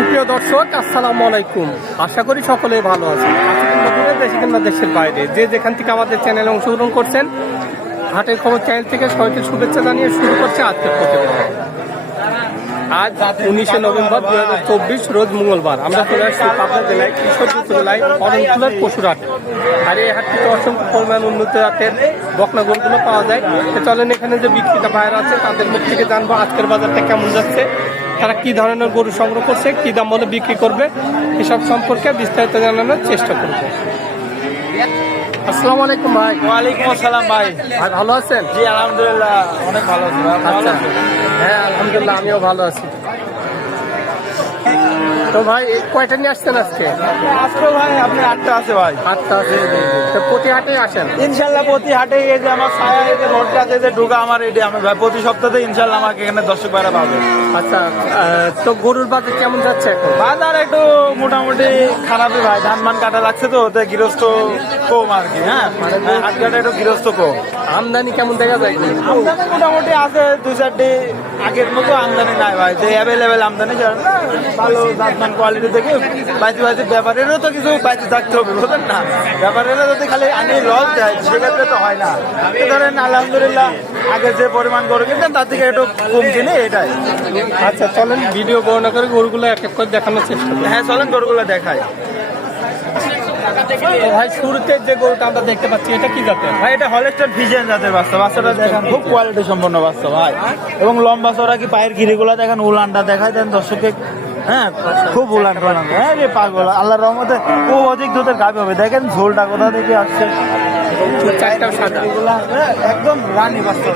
সুপ্রিয় দর্শক, আসসালামু আলাইকুম। আশা করি সকলে ভালো আছেন। কাছে কিংবা দেশে কিংবা দেশের বাইরে যে যেখান থেকে আমাদের চ্যানেলে অংশগ্রহণ করছেন, হাটের খবর চ্যানেল থেকে সবাইকে শুভেচ্ছা জানিয়ে শুরু করছে আজকের প্রতিবেদন। আজ উনিশে নভেম্বর দু হাজার চব্বিশ, রোজ মঙ্গলবার। আমরা চলে আসছি পাবনা জেলায় ঈশ্বরদী উপজেলায় অরণকুলার পশুরহাট আর এই হাটটিতে অসংখ্য পরিমাণ উন্নত জাতের বকনা গরুগুলো পাওয়া যায়। চলেন এখানে যে বিক্রেতা বাইরে আছে, তাদের মুখ থেকে জানব আজকের বাজারটা কেমন যাচ্ছে। তারা কি ধরনের গরু সংগ্রহ করছে কি দাম বলে বিক্রি করবে এসব সম্পর্কে বিস্তারিত জানানোর চেষ্টা করব। আসসালামু আলাইকুম ভাই। ওয়ালাইকুম আসসালাম ভাই। ভাই ভালো আছেন? জি আলহামদুলিল্লাহ অনেক ভালো আছি। আচ্ছা। আছি। হ্যাঁ আলহামদুলিল্লাহ আমিও ভালো আছি। তো ভাই কয়টা নিয়ে আসছেন আজকে? আজকে ভাই আপনি আটটা আছে ভাই। আটটা আছে তো প্রতি হাটে আসেন? ইনশাল্লাহ প্রতি হাটে এই যে আমার ছায়া এই যে রোডটাতে যে ঢুকা আমার এটি আমি ভাই প্রতি সপ্তাহে ইনশাল্লাহ আমাকে এখানে দর্শক ভাইরা পাবে। আচ্ছা তো গরুর বাজার কেমন যাচ্ছে এখন? বাজার একটু মোটামুটি খারাপই ভাই ধান মান কাটা লাগছে তো গৃহস্থ কম আর কি হ্যাঁ? হাট কাটা একটু গৃহস্থ কম। আমদানি কেমন দেখা যায়? আমদানি মোটামুটি আছে দু চারটি। আগের মতো আমদানি নাই ভাই। যে অ্যাভেলেবেল আমদানি ভালো দাঁতমান কোয়ালিটি থেকে বাইতে বাইতে ব্যাপারেরও তো কিছু বাইতে থাকতে হবে বুঝলেন না? ব্যাপারেরও যদি খালি আমি লস দেয় সেক্ষেত্রে তো হয় না। তো ধরেন আলহামদুলিল্লাহ আগে যে পরিমাণ গরু কিনতেন তার থেকে একটু কম কিনে এটাই। আচ্ছা চলেন ভিডিও বর্ণনা করে গরুগুলো এক এক করে দেখানোর চেষ্টা হ্যাঁ চলেন গরুগুলো দেখায় ভাই শুরুতে যে গরুটা আমরা দেখতে পাচ্ছি এটা কি জাতের? ভাই এটা হলেস্টার ফিজিয়ান জাতের বাচ্চা বাচ্চাটা দেখেন খুব কোয়ালিটি সম্পন্ন বাচ্চা ভাই। এবং লম্বা চড়া কি পায়ের গিরিগুলা? দেখেন উলানটা দেখায় দেন দর্শকে হ্যাঁ খুব উলান হ্যাঁ রে পাগল আল্লাহর রহমতে খুব অধিক দুধের গাবি হবে। দেখেন ঝোলটা কোথা থেকে আসছে? একদম রানী বাচ্চা।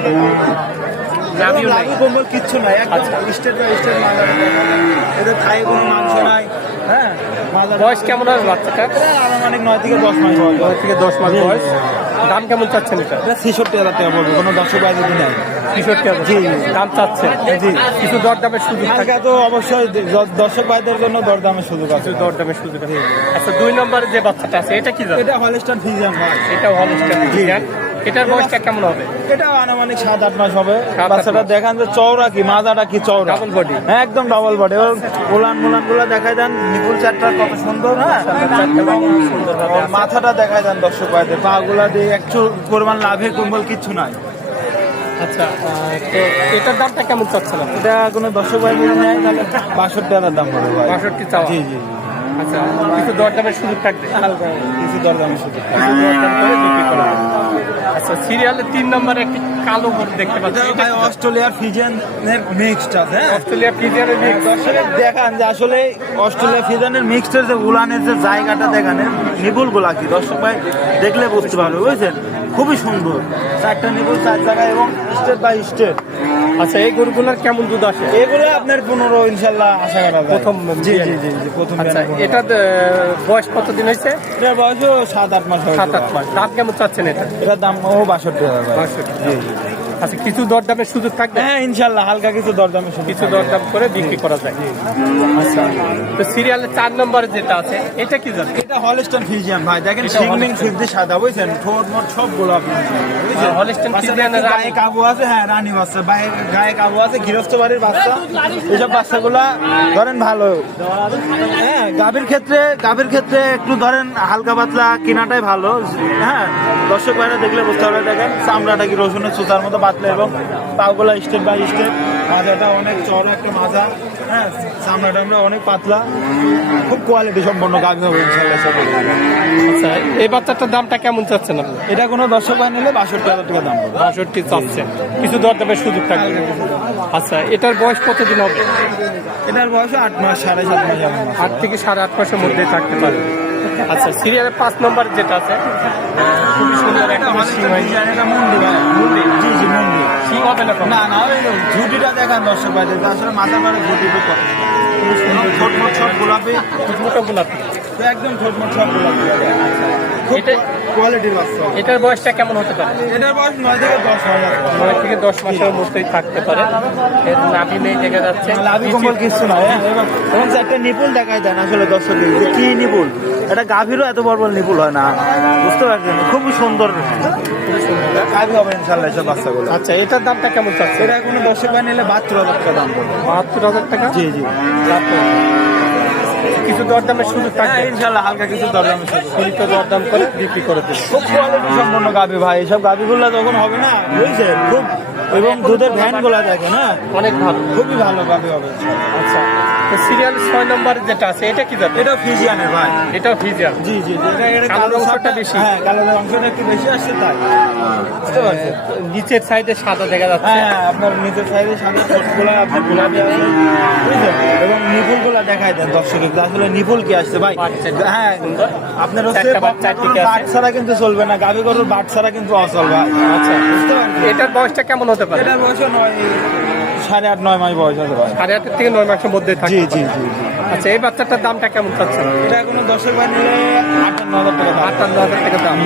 কিচ্ছু নাই একদম স্টেট বাই স্টেট এদের থাই কোনো মাংস নাই হ্যাঁ। বয়স কেমন হবে বাচ্চাটা? আনুমানিক নয় থেকে দশ মাস বয়স। নয় থেকে দশ মাস বয়স। দাম কেমন চাচ্ছেন এটা? ছেষট্টি হাজার টাকা পড়বে কোনো দর্শক বাইরে যদি নেয়। কিশোরটি জি। দাম চাচ্ছেন? জি। কিছু দরদামের সুযোগ থাকে? তো অবশ্যই দর্শক ভাইদের জন্য দরদামের সুযোগ আছে। দরদামের সুযোগ আছে। আচ্ছা দুই নম্বরে যে বাচ্চাটা আছে এটা কি এটা হলিস্টান ফিজিয়াম এটা এটাও হলস্টাইন ফ্রিজিয়ান এটার বয়সটা কেমন হবে? এটা আনুমানিক সাত আট মাস হবে। বাচ্চাটা দেখান যে চৌড়া কি মাজাটা কি চৌড়া Double body। হ্যাঁ একদম ডাবল বডি এবং উলান মুলানগুলা দেখাই দেন নিপুল চারটা কত সুন্দর হ্যাঁ মাথাটা দেখাই দেন দর্শক ভাইদের। পা গুলা দিয়ে একটু পরিমাণ লাভের কুম্বল কিচ্ছু নাই। আচ্ছা তো এটার দামটা কেমন চাচ্ছেন এটা কোনো দর্শক ভাই যদি নেয় তাহলে বাষট্টি হাজার দাম পড়বে বাষট্টি চাওয়া। জি জি জি। আচ্ছা কিছু দরদামের সুযোগ থাকবে? কিছু দরদামের সুযোগ কিছু আচ্ছা সিরিয়ালে তিন নম্বরে একটি কালো গরু দেখতে পাচ্ছি। ভাই অস্ট্রেলিয়ার ফিজিয়ানের মিক্সড আছে হ্যাঁ? অস্ট্রেলিয়া ফ্রিজিয়ানের মিক্সড দেখান যে আসলে অস্ট্রেলিয়া ফিজানের মিক্সডের যে উলানের যে জায়গাটা দেখান নিবুলগুলা কি দর্শক ভাই দেখলে বুঝতে পারবে বুঝছেন? খুবই সুন্দর। চারটা নিবুল চার জায়গায় এবং স্টেপ বাই স্টেট আচ্ছা এই গরুগুলোর কেমন দুধ আসে? এগুলো আপনার পনেরো ইনশাল্লাহ আশা করা প্রথম জি জি জি জি প্রথম আচ্ছা বয়স কত দিন আহ, বয়স কতদিন হয়েছে? এটা বয়স সাত আট মাস সাত আট মাস। দাম কেমন চাচ্ছেন এটা? এটার দাম ও বাষট্টি হাজার বাষট্টি। জি জি। আচ্ছা কিছু দরদামের সুযোগ থাকবে? হ্যাঁ ইনশাল্লাহ হালকা কিছু দরদামে শুধু কিছু দরদাম করে বিক্রি করা যায়। আচ্ছা তো সিরিয়ালের চার নম্বরে যেটা আছে এটা কি জানেন? এটা হলস্টন ফিজিয়ান ভাই। দেখেন। সাদা বুঝছেন? ঠোঁট মোট সব গোলাপ বুঝছেন? এর গায়ে কাবু আছে হ্যাঁ রানী বাচ্চা। বাইরে গায়ে কাবু আছে গৃহস্থ বাড়ির বাচ্চা। এইসব বাচ্চাগুলা ধরেন ভালো। হ্যাঁ গাভীর ক্ষেত্রে গাভীর ক্ষেত্রে একটু ধরেন হালকা পাতলা কেনাটাই ভালো। হ্যাঁ দর্শক ভাইরা দেখলে বুঝতে পারবে দেখেন চামড়াটা কি রসুনের সুতার মতো পাতলা এবং পাগুলা স্টেপ বাই স্টেপ মাজাটা অনেক চড়া একটা মাজা। হ্যাঁ চামড়াটা আমরা অনেক পাতলা। খুব কোয়ালিটি সম্পন্ন হবে আচ্ছা এই বাচ্চাটার দামটা কেমন চাচ্ছেন আপনি? এটা কোনো দর্শক ভাই নিলে বাষট্টি হাজার টাকা দাম পড়বে। বাষট্টি চাচ্ছেন। কিছু দরদামের সুযোগ থাকবে। আচ্ছা এটার বয়স কতদিন হবে? এটার বয়স আট মাস সাড়ে সাত মাস আট থেকে সাড়ে আট মাসের মধ্যেই থাকতে পারে। আচ্ছা সিরিয়ালের পাঁচ নম্বর যেটা আছে খুবই সুন্দর একটা সিং মুন্ডি মুন্ডি জি জি সিং হবে না না ওই ঝুটিটা দেখান দর্শক ভাইদের আসলে মাথা পাড়ে ঝুটি গোলাপি গোলাপি। তো একদম সব গোলাপি। খুব কোয়ালিটির বাচ্চা এটার বয়সটা কেমন হতে পারে? এটার বয়স নয় থেকে দশ নয় থেকে দশ মাসের মধ্যেই থাকতে পারে। এর নাভি নেই দেখা যাচ্ছে। লাভি কম্বল কিছু না হ্যাঁ? এবং চারটা নিপুল দেখাই দেন আসলে দর্শকের যে কি নিপুল? এটা গাভীরও এত বড় বড় নিপুল হয় না। বুঝতে পারছেন? খুবই সুন্দর। গাভী হবে ইনশাল্লাহ এসব বাচ্চাগুলো। আচ্ছা এটার দামটা কেমন চাচ্ছে এটা কোনো দর্শক নিলে বাহাত্তর হাজার টাকা দাম পড়বে। বাহাত্তর হাজার টাকা? জি জি। কিছু দরদামে সুযোগ থাকে থাকবে ইনশাল্লাহ হালকা কিছু দরদাম সীমিত দরদাম করে বিক্রি করে দেবে। খুব কোয়ালিটি সম্পন্ন গাবি ভাই এইসব গাবিগুলো যখন হবে না? বুঝছেন? খুব এবং দুধের ভ্যানগুলা দেখে না অনেক ভালো। খুবই ভালো গাবি হবে। আচ্ছা। সিরিয়াল ছয় নম্বর যেটা আছে এটা কি যাবে এটা ফিজিয়ানের ভাই। এটাও ফিজিয়াল জি জি এটা এটা কালো অংশটা বেশি। হ্যাঁ কালোর অংশটা একটু বেশি আসছে তাই। বুঝতে পারছেন নিচের সাইডে সাদা দেখা যাচ্ছে। হ্যাঁ হ্যাঁ, আপনার নিচের সাইডে সামনে ঠোঁটগুলো আপনার গোলাপি আছে। বুঝলেন? এবং নিপুলগুলো দেখায় দেন দর্শকের আসলে নিপুল কি আসছে ভাই? হ্যাঁ আপনার হচ্ছে। বাট ছাড়া কিন্তু চলবে না। গাভি গরুর বাট ছাড়া কিন্তু অচল ভাই। আচ্ছা। বুঝতে পারছেন? এটার বয়সটা কেমন হতে পারে? এটার বয়স নয় সাড়ে আট নয় মাস বয়স পারে। সাড়ে আটের থেকে নয় মাসের মধ্যে থাকে। জি জি জি। আচ্ছা এই বাচ্চাটার দামটা কেমন চাচ্ছে? এটা কোনো ভাই নিলে আটান্ন হাজার টাকা। আটান্ন হাজার টাকা দাম।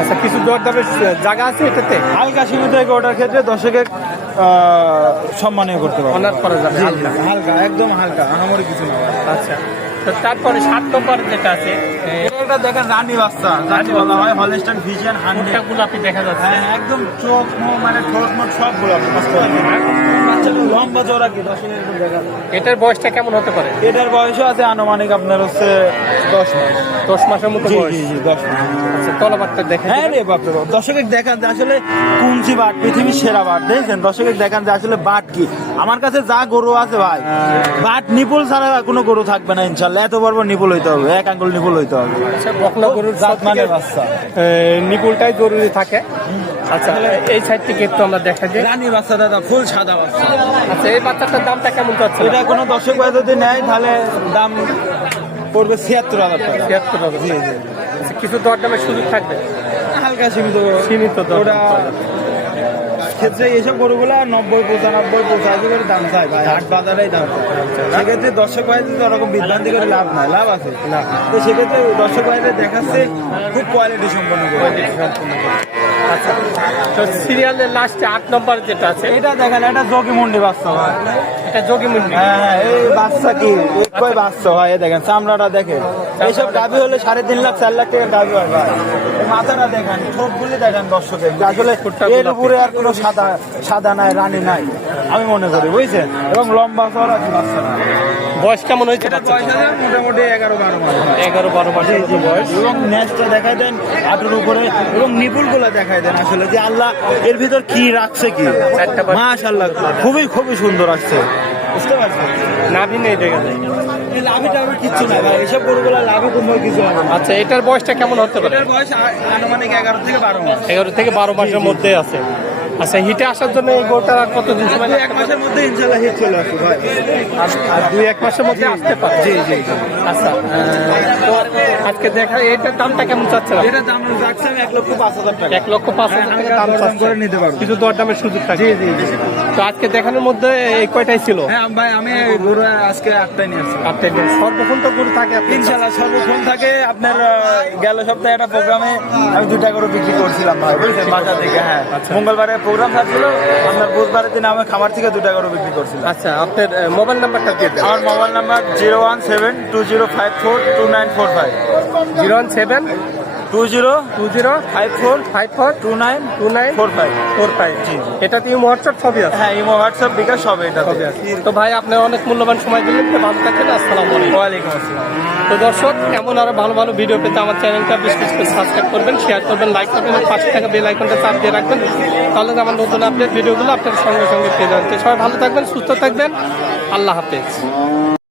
আচ্ছা কিছু দর দামের জায়গা আছে এটাতে? হালকা সীমিত ওটার ক্ষেত্রে দর্শকের সম্মানীয় করতে পারবে। অনার করা যাবে হালকা। হালকা একদম হালকা আহামরি কিছু না। আচ্ছা তারপরে সাত নম্বর যেটা আছে এটা দেখেন রানী বাচ্চা রানী বলা হয় হলস্টাইন ভিজিয়ান হান্ড্রেড। গোলাপি দেখা যাচ্ছে। হ্যাঁ একদম চোখ মানে ঠোঁট মোট সব গোলাপি বুঝতে পারছেন? লম্বা কি? দেখা এটার বয়সটা কেমন হতে পারে? এটার বয়সও আছে আনুমানিক আপনার হচ্ছে দশ মাস। দশ মাসের মতো বয়স। দশ মাস। আচ্ছা তলাবারটা দেখেন। হ্যাঁ রে বাপরে বাপ দর্শকের দেখান যে আসলে কুঞ্চি বাট পৃথিবীর সেরা বাট দেখছেন? দর্শকের দেখান যে আসলে বাট কি? আমার কাছে যা গরু আছে ভাই বাট নিপুল ছাড়া কোনো গরু থাকবে না ইনশাল্লাহ। এত বড় নিপুল হইতে হবে এক আঙ্গুল নিপুল হইতে হবে। আচ্ছা গরুর জাত মানে বাচ্চা। নিপুলটাই জরুরি থাকে। আচ্ছা এই সাইড থেকে একটু আমরা দেখা যাই। রানী বাচ্চা দাদা ফুল সাদা বাচ্চা। আচ্ছা এই বাচ্চাটার দামটা কেমন চাচ্ছে এটা কোনো দর্শক ভাই যদি নেয় তাহলে দাম পড়বে ছিয়াত্তর হাজার টাকা। ছিয়াত্তর হাজার। জি জি আচ্ছা, কিছু দরদামের সুযোগ থাকবে? হালকা সীমিত। সীমিত ওটা ক্ষেত্রে এইসব গরুগুলো নব্বই পঁচানব্বই পঁচাশি করে দাম চাই ভাই। হাট বাজারেই দাম। সেক্ষেত্রে দর্শক ভাই যদি ওরকম বিভ্রান্তি করে লাভ নাই লাভ আছে। তো সেক্ষেত্রে দর্শক ভাইদের দেখাচ্ছে খুব কোয়ালিটি সম্পন্ন। আচ্ছা। তো সিরিয়ালের লাস্টে আট নম্বর যেটা আছে এটা দেখেন এটা জগি মন্ডি বাচ্চা ভাই যোগী মুন্ডি। হ্যাঁ হ্যাঁ এই বাচ্চা কি? কয় বাচ্চা ভাই দেখেন চামড়াটা দেখেন। এইসব গাভি হলে সাড়ে তিন লাখ চার লাখ টাকা গাভি হয় ভাই। মাথাটা দেখেন ঠোঁটগুলি দেখেন দর্শকের। আসলে এর উপরে আর কোনো সাদা সাদা নাই রানী নাই আমি মনে করি বুঝছেন? এবং লম্বা চড়া কি বাচ্চাটা। বয়স কেমন হয়েছে আছে মোটামুটি এগারো বারো মাস। এগারো বারো বয়স। এবং ন্যাচটা দেখাই দেন হাঁটুর উপরে এবং নিপুলগুলো দেখাই দেন আসলে যে আল্লাহ এর ভিতর কি রাখছে কি? বাচ্চা। খুবই খুবই সুন্দর আসছে। বুঝতে নাভি নেই দেখা। যায় এই লাভি টাভি কিচ্ছু নাই ভাই এসব গরুগুলো লাভি কোনো কিছু না। আচ্ছা এটার বয়সটা কেমন হতে পারে? এটার বয়স আনুমানিক এগারো থেকে বারো মাস। এগারো থেকে বারো মাসের মধ্যে আছে। আচ্ছা হিটে আসার জন্য এই গোটা কতদিন আর সময় এক মাসের মধ্যে ইনশাল্লাহ হিট চলে আসবে ভাই। আর- দুই এক মাসের মধ্যে আসতে পারে? জি জি আচ্ছা তো আজকে দেখা এটার দামটা কেমন চাচ্ছে এটার দাম রাখছে আমি এক লক্ষ পাঁচ হাজার টাকা। এক লক্ষ পাঁচ হাজার টাকা দাম চাচ্ছে করে নিতে পারব। কিছু দরদামের সুযোগ থাকে জি জি তো আজকে দেখানোর মধ্যে এই কয়টাই ছিল? হ্যাঁ ভাই আমি গরু আজকে আটটাই নিয়ে আসছি। আপনি সর্বক্ষণ তো গরু থাকে আপনি? ইনশাল্লাহ সর্বক্ষণ থাকে আপনার গেল সপ্তাহে একটা প্রোগ্রামে আমি দুটা করে বিক্রি করছিলাম ভাই বাজার থেকে হ্যাঁ। আচ্ছা। মঙ্গলবারে প্রোগ্রাম থাকছিল আপনার বুধবারের দিন আমি খামার থেকে দুটা গরু বিক্রি করছিলাম। আচ্ছা আপনার মোবাইল নাম্বারটা দিয়ে দেন। আমার mobile number zero one seven two zero five four two nine four five. Zero one seven two zero two zero five four five four two nine two nine four five four five. জি, WhatsApp সবই আছে? হ্যাঁ imo WhatsApp বিকাশ এটা সবই আছে। তো ভাই আপনি অনেক মূল্যবান সময় দিলেন। তো ভালো থাকবেন। আসসালামু আলাইকুম। ওয়ালাইকুম আসসালাম। তো দর্শক এমন আরও ভালো ভালো ভিডিও পেতে আমার চ্যানেলটা বেশ বেশি করে সাবস্ক্রাইব করবেন শেয়ার করবেন লাইক করবেন এবং পাশে থাকা বেল আইকনটা চাপ দিয়ে রাখবেন। তাহলে আমার নতুন আপডেট ভিডিওগুলো আপনার সঙ্গে সঙ্গে পেয়ে যাবেন। সবাই ভালো থাকবেন সুস্থ থাকবেন। আল্লাহ হাফেজ।